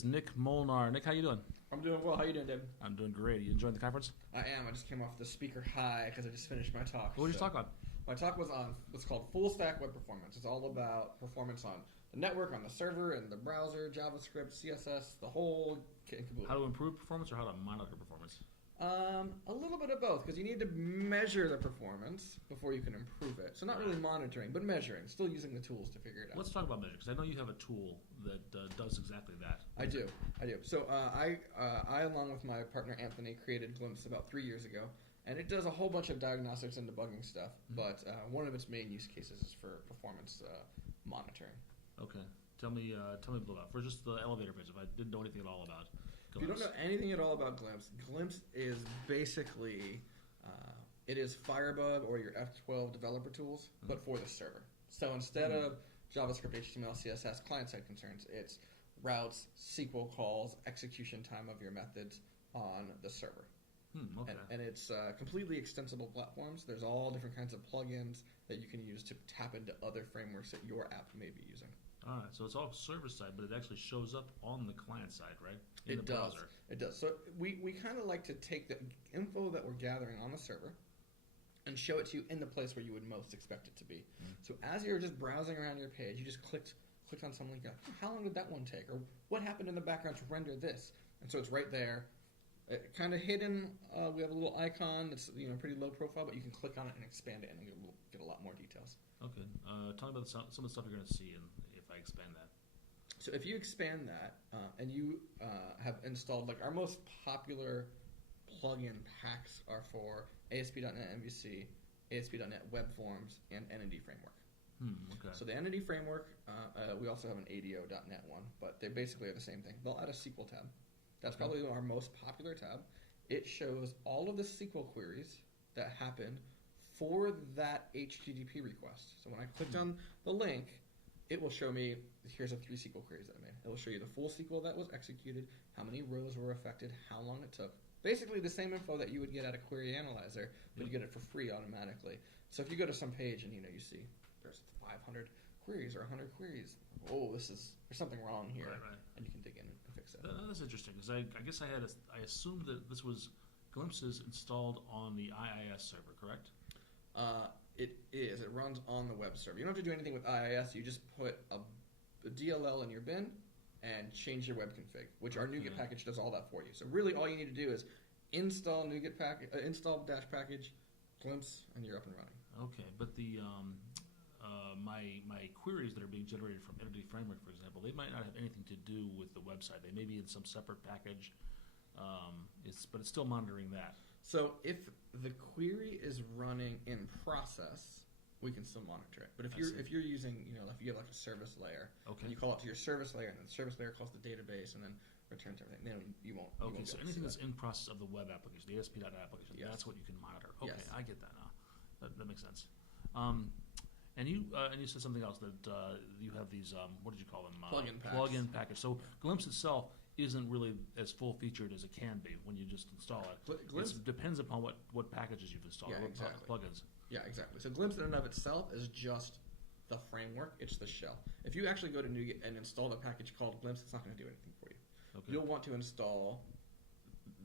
is Nick Molnar. Nick, how you doing? I'm doing well. How you doing, Dave? I'm doing great. You enjoying the conference? I am. I just came off the speaker high because I just finished my talk. What did you talk on? My talk was on what's called full stack web performance. It's all about performance on the network, on the server, and the browser, JavaScript, CSS, the whole kit and caboodle. How to improve performance or how to monitor performance? A little bit of both, because you need to measure the performance before you can improve it. So not really monitoring, but measuring. Still using the tools to figure it out. Let's talk about measuring, because I know you have a tool that does exactly that. I do. So I, along with my partner Anthony, created Glimpse about 3 years ago, and it does a whole bunch of diagnostics and debugging stuff. Mm-hmm. But one of its main use cases is for performance monitoring. Okay. Tell me a little about for just the elevator pitch. If I didn't know anything at all about Glimpse. If you don't know anything at all about Glimpse, Glimpse is basically it is Firebug or your F12 developer tools, but for the server. So instead of JavaScript, HTML, CSS, client-side concerns, it's routes, SQL calls, execution time of your methods on the server. Okay. And it's completely extensible platforms. There's all different kinds of plugins that you can use to tap into other frameworks that your app may be using. All right, so it's all server side, but it actually shows up on the client side, right? In the does. browser. It does. So we kind of like to take the info that we're gathering on the server and show it to you in the place where you would most expect it to be. Mm-hmm. So as you're just browsing around your page, you just click on some link. How long did that one take? Or what happened in the background to render this? And so it's right there. Kind of hidden. We have a little icon that's pretty low profile, but you can click on it and expand it and get a lot more details. Okay. Tell me about some of the stuff you're going to see if I expand that. So if you expand that and you have installed, like our most popular plugin packs are for ASP.NET MVC, ASP.NET Web Forms, and Entity Framework. Okay. So the Entity Framework, we also have an ADO.NET one, but they basically are the same thing. They'll add a SQL tab. That's probably our most popular tab. It shows all of the SQL queries that happened for that HTTP request. So when I clicked on the link, it will show me, here's the 3 SQL queries that I made. It will show you the full SQL that was executed, how many rows were affected, how long it took. Basically the same info that you would get at a query analyzer, but you get it for free automatically. So if you go to some page and you see there's 500 queries or 100 queries, there's something wrong here, right. And you can dig in and fix it. That's interesting, because I guess I assumed that this was Glimpses installed on the IIS server, correct? It is. It runs on the web server. You don't have to do anything with IIS. You just put a DLL in your bin and change your web config, which our NuGet package does all that for you. So really all you need to do is install NuGet package, install -package, Glimpse, and you're up and running. Okay, but the my queries that are being generated from Entity Framework, for example, they might not have anything to do with the website. They may be in some separate package, but it's still monitoring that. So if the query is running in process, we can still monitor it. But if you're using, if you have like a service layer, and you call it to your service layer, and then the service layer calls the database, and then returns everything, then you won't. Okay, so anything that's in process of the web application, the ASP.NET application, that's what you can monitor. Okay, yes. I get that now. That makes sense. And you said something else that you have these what did you call them? Plug-in package. So Glimpse itself isn't really as full-featured as it can be when you just install it. It depends upon what packages you've installed, exactly. Plugins. Yeah, exactly. So Glimpse in and of itself is just the framework. It's the shell. If you actually go to NuGet and install a package called Glimpse, it's not going to do anything for you. Okay. You'll want to install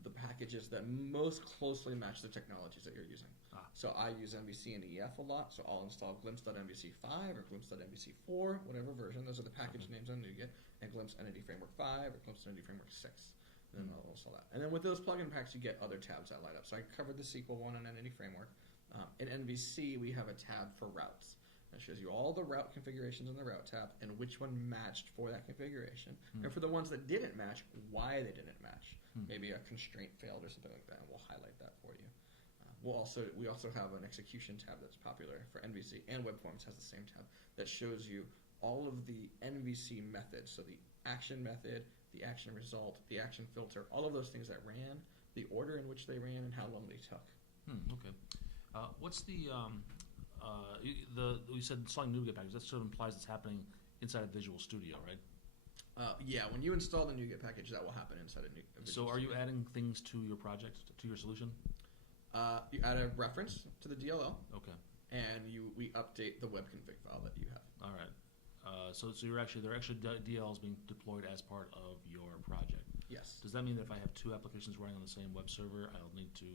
the packages that most closely match the technologies that you're using. So I use MVC and EF a lot, so I'll install glimpse.mvc5 or glimpse.mvc4, whatever version. Those are the package names on NuGet, and Glimpse Entity Framework 5 or Glimpse Entity Framework 6. And then I'll install that. And then with those plugin packs, you get other tabs that light up. So I covered the SQL one on Entity Framework. In MVC, we have a tab for routes. That shows you all the route configurations in the route tab and which one matched for that configuration. And for the ones that didn't match, why they didn't match. Maybe a constraint failed or something like that, and we'll highlight that for you. We also have an execution tab that's popular for MVC, and Web Forms has the same tab that shows you all of the MVC methods. So the action method, the action result, the action filter, all of those things that ran, the order in which they ran, and how long they took. Okay. What's the you said installing NuGet package? That sort of implies it's happening inside of Visual Studio, right? Yeah, when you install the NuGet package, that will happen inside of Visual Studio. So are you adding things to your project, to your solution? You add a reference to the DLL. Okay. And we update the web config file that you have. All right. So they're actually DLLs being deployed as part of your project. Yes. Does that mean that if I have two applications running on the same web server, I'll need to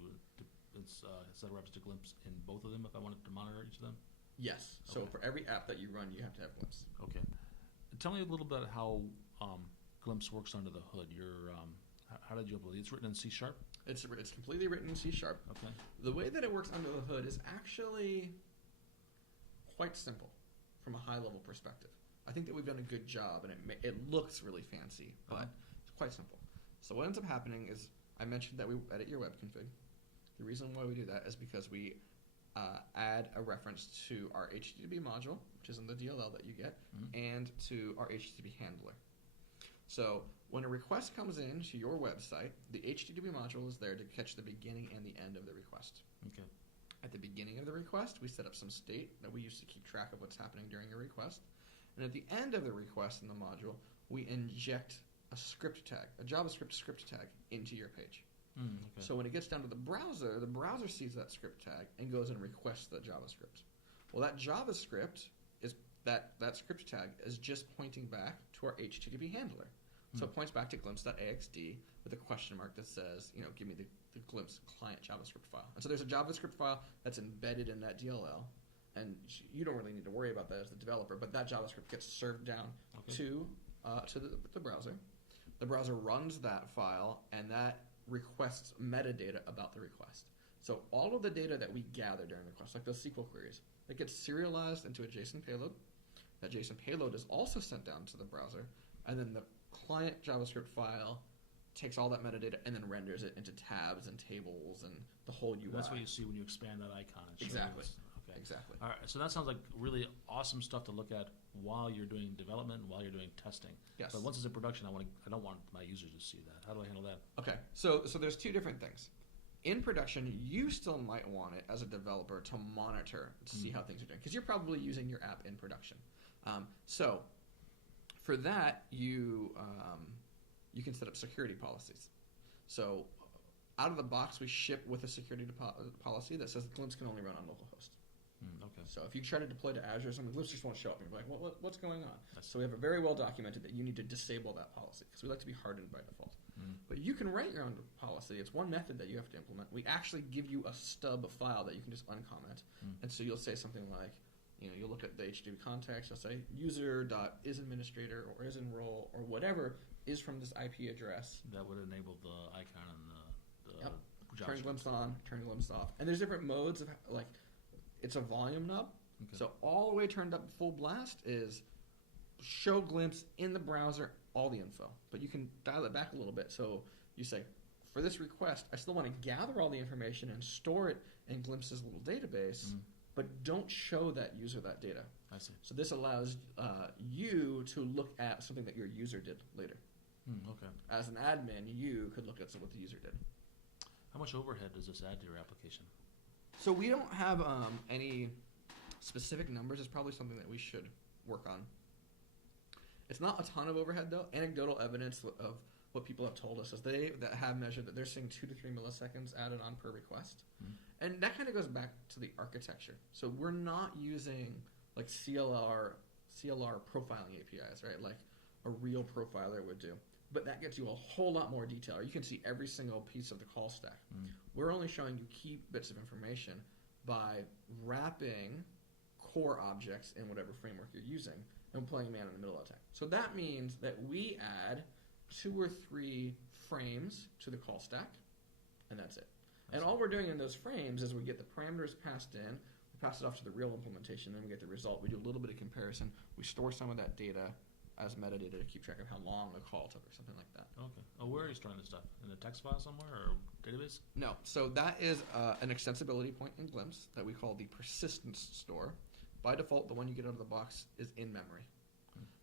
set a reference to Glimpse in both of them if I wanted to monitor each of them? Yes. So for every app that you run, you have to have Glimpse. Okay. Tell me a little bit how Glimpse works under the hood. How did you upload it? It's written in C#? It's completely written in C#. Okay. The way that it works under the hood is actually quite simple from a high-level perspective. I think that we've done a good job, and it looks really fancy, but it's quite simple. So what ends up happening is I mentioned that we edit your web config. The reason why we do that is because we add a reference to our HTTP module, which is in the DLL that you get, and to our HTTP handler. So when a request comes in to your website, the HTTP module is there to catch the beginning and the end of the request. Okay. At the beginning of the request, we set up some state that we use to keep track of what's happening during a request. And at the end of the request in the module, we inject a script tag, a JavaScript script tag, into your page. Okay. So when it gets down to the browser sees that script tag and goes and requests the JavaScript. Well, that JavaScript is that script tag is just pointing back to our HTTP handler. So it points back to glimpse.axd with a question mark that says, give me the Glimpse client JavaScript file. And so there's a JavaScript file that's embedded in that DLL, and you don't really need to worry about that as the developer, but that JavaScript gets served down to the browser. The browser runs that file, and that requests metadata about the request. So all of the data that we gather during the request, like those SQL queries, that gets serialized into a JSON payload. That JSON payload is also sent down to the browser, and then the client JavaScript file takes all that metadata and then renders it into tabs and tables and the whole UI. That's what you see when you expand that icon. Exactly. Okay. Exactly. All right. So that sounds like really awesome stuff to look at while you're doing development, while you're doing testing. Yes. But once it's in production, I don't want my users to see that. How do I handle that? Okay. So there's two different things. In production, you still might want it as a developer to monitor to see how things are doing, because you're probably using your app in production. So for that, you can set up security policies. So out of the box, we ship with a security policy that says Glimpse can only run on localhost. Okay. So if you try to deploy to Azure, something Glimpse just won't show up. And you're like, what's going on? So we have it very well documented that you need to disable that policy, because we like to be hardened by default. But you can write your own policy. It's one method that you have to implement. We actually give you a stub file that you can just uncomment. And so you'll say something like, you'll look at the HTTP context. You'll say user.isAdministrator or isEnroll or whatever is from this IP address. That would enable the icon and the Turn Glimpse on, turn Glimpse off. And there's different modes of, like, it's a volume knob. Okay. So all the way turned up full blast is show Glimpse in the browser all the info. But you can dial it back a little bit. So you say, for this request, I still want to gather all the information and store it in Glimpse's little database, but don't show that user that data. I see. So this allows you to look at something that your user did later. Okay. As an admin, you could look at what the user did. How much overhead does this add to your application? So we don't have any specific numbers. It's probably something that we should work on. It's not a ton of overhead, though. Anecdotal evidence of what people have told us is that have measured that they're seeing 2 to 3 milliseconds added on per request. And that kind of goes back to the architecture. So we're not using like CLR profiling APIs, right? Like a real profiler would do. But that gets you a whole lot more detail. You can see every single piece of the call stack. We're only showing you key bits of information by wrapping core objects in whatever framework you're using and playing man in the middle attack. So that means that we add 2 or 3 frames to the call stack, and that's it. And all we're doing in those frames is we get the parameters passed in, we pass it off to the real implementation, then we get the result. We do a little bit of comparison. We store some of that data as metadata to keep track of how long a call took or something like that. Okay. Oh, where are you storing this stuff? In a text file somewhere or database? No. So that is an extensibility point in Glimpse that we call the persistence store. By default, the one you get out of the box is in memory.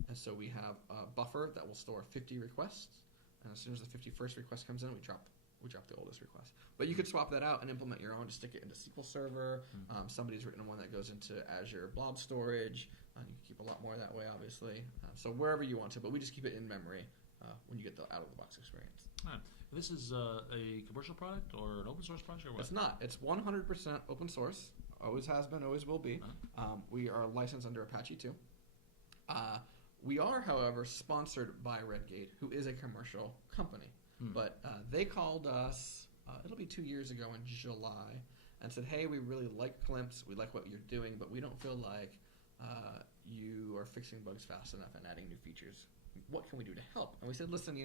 And so we have a buffer that will store 50 requests. And as soon as the 51st request comes in, we drop the oldest request. But you could swap that out and implement your own to stick it into SQL Server. Somebody's written one that goes into Azure Blob Storage. You can keep a lot more that way, obviously. So wherever you want to, but we just keep it in memory when you get the out-of-the-box experience. All right. This is a commercial product or an open source project or what? It's not. It's 100% open source. Always has been, always will be. We are licensed under Apache 2. We are, however, sponsored by Redgate, who is a commercial company. But they called us, it'll be 2 years ago in July, and said, hey, we really like Glimpse, we like what you're doing, but we don't feel like you are fixing bugs fast enough and adding new features. What can we do to help? And we said, listen,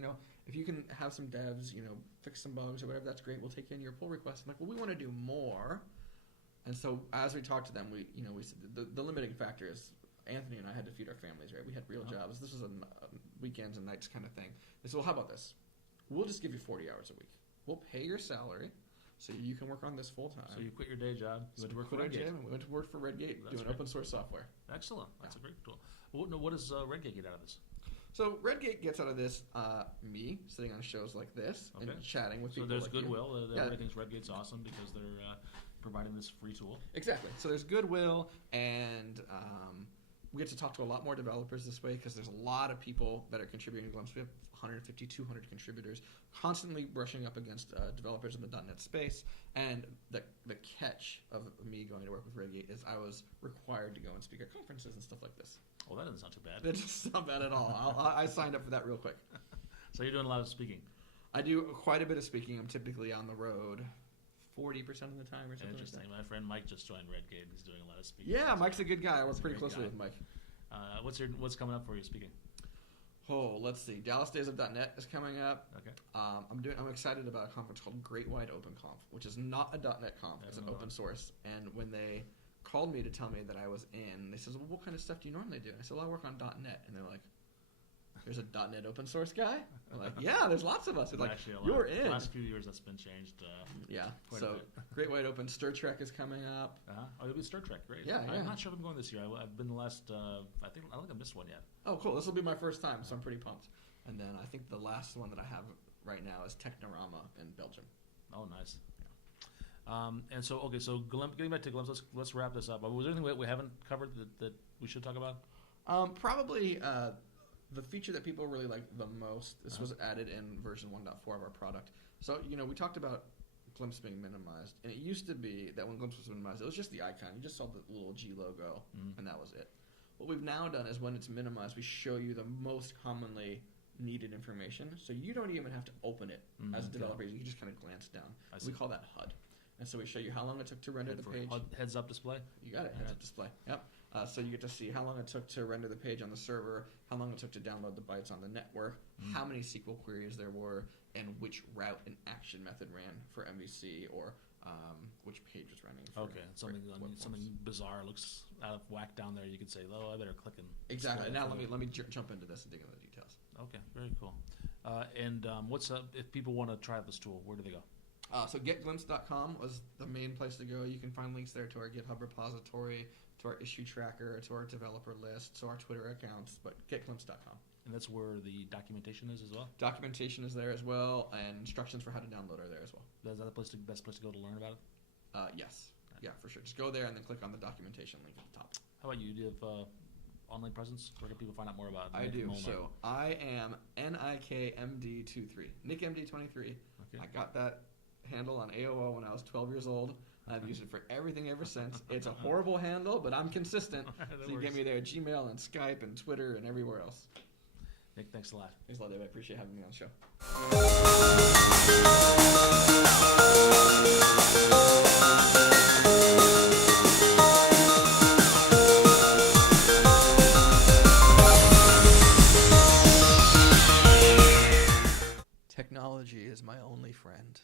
if you can have some devs, fix some bugs or whatever, that's great. We'll take in your pull request. I'm like, well, we want to do more. And so as we talked to them, we said the limiting factor is Anthony and I had to feed our families, right? We had real jobs. This was a weekends and nights kind of thing. They said, well, how about this? We'll just give you 40 hours a week. We'll pay your salary so you can work on this full time. So you quit your day job. You went to work for Redgate. We went to work for Redgate doing open source software. Excellent. That's a great tool. What does Redgate get out of this? So Redgate gets out of this me sitting on shows like this and chatting with people. So there's like goodwill. Everybody thinks Redgate's awesome because they're providing this free tool. Exactly. So there's goodwill, and we get to talk to a lot more developers this way because there's a lot of people that are contributing to Glimpse. We have 150, 200 contributors constantly brushing up against developers in the .NET space. And the catch of me going to work with Redgate is I was required to go and speak at conferences and stuff like this. Well, that doesn't sound too bad. That doesn't sound bad at all. I signed up for that real quick. So you're doing a lot of speaking? I do quite a bit of speaking. I'm typically on the road 40% of the time or something. Interesting. Like that. My friend Mike just joined Redgate. He's doing a lot of speaking. Yeah, Mike's a good guy. I work pretty closely with Mike. What's coming up for you speaking? Oh, let's see. Dallas Days of .NET is coming up. Okay. I'm excited about a conference called Great Wide Open Conf, which is not a .NET conf. It's an open source. And when they called me to tell me that I was in, they said, well, what kind of stuff do you normally do? And I said, well, I work on .NET. And they're like, there's a .NET open source guy? I'm like, yeah, there's lots of us. They're like, you're in. The last few years that's been changed. So Great Wide Open Star Trek is coming up. Oh, it'll be Star Trek, great. Yeah. I'm not sure if I'm going this year. I've been the last, I don't think I missed one yet. Oh, cool. This will be my first time, so I'm pretty pumped. And then I think the last one that I have right now is Technirama in Belgium. Oh, nice. And so, getting back to Glimpse, let's wrap this up. Was there anything we haven't covered that we should talk about? Probably the feature that people really like the most. This was added in version 1.4 of our product. So, we talked about Glimpse being minimized. And it used to be that when Glimpse was minimized, it was just the icon. You just saw the little G logo, and that was it. What we've now done is when it's minimized, we show you the most commonly needed information. So you don't even have to open it as a developer. You can just kind of glance down. We call that HUD. And so we show you how long it took to render the page. Heads-up display? You got it, heads-up display. Yep. So you get to see how long it took to render the page on the server, how long it took to download the bytes on the network, how many SQL queries there were, and which route and action method ran for MVC, or which page was running. Okay, something bizarre looks out of whack down there. You could say, "Oh, I better click and." Exactly. Now let me jump into this and dig into the details. Okay, very cool. And what's up if people want to try this tool? Where do they go? So getglimpse.com was the main place to go. You can find links there to our GitHub repository, to our issue tracker, to our developer list, to our Twitter accounts, but getglimpse.com. And that's where the documentation is as well? Documentation is there as well, and instructions for how to download are there as well. Is that the best place to go to learn about it? Yes. Yeah, for sure. Just go there and then click on the documentation link at the top. How about you? Do you have online presence? Where can people find out more about it? I do. Molnar? So I am NIKMD23. NickMD23. Okay. I got that handle on AOL when I was 12 years old. I've used it for everything ever since. It's a horrible handle, but I'm consistent. So you get me there, Gmail and Skype and Twitter and everywhere else. Nick, thanks a lot. Thanks a lot, David. I appreciate having me on the show. Technology is my only friend.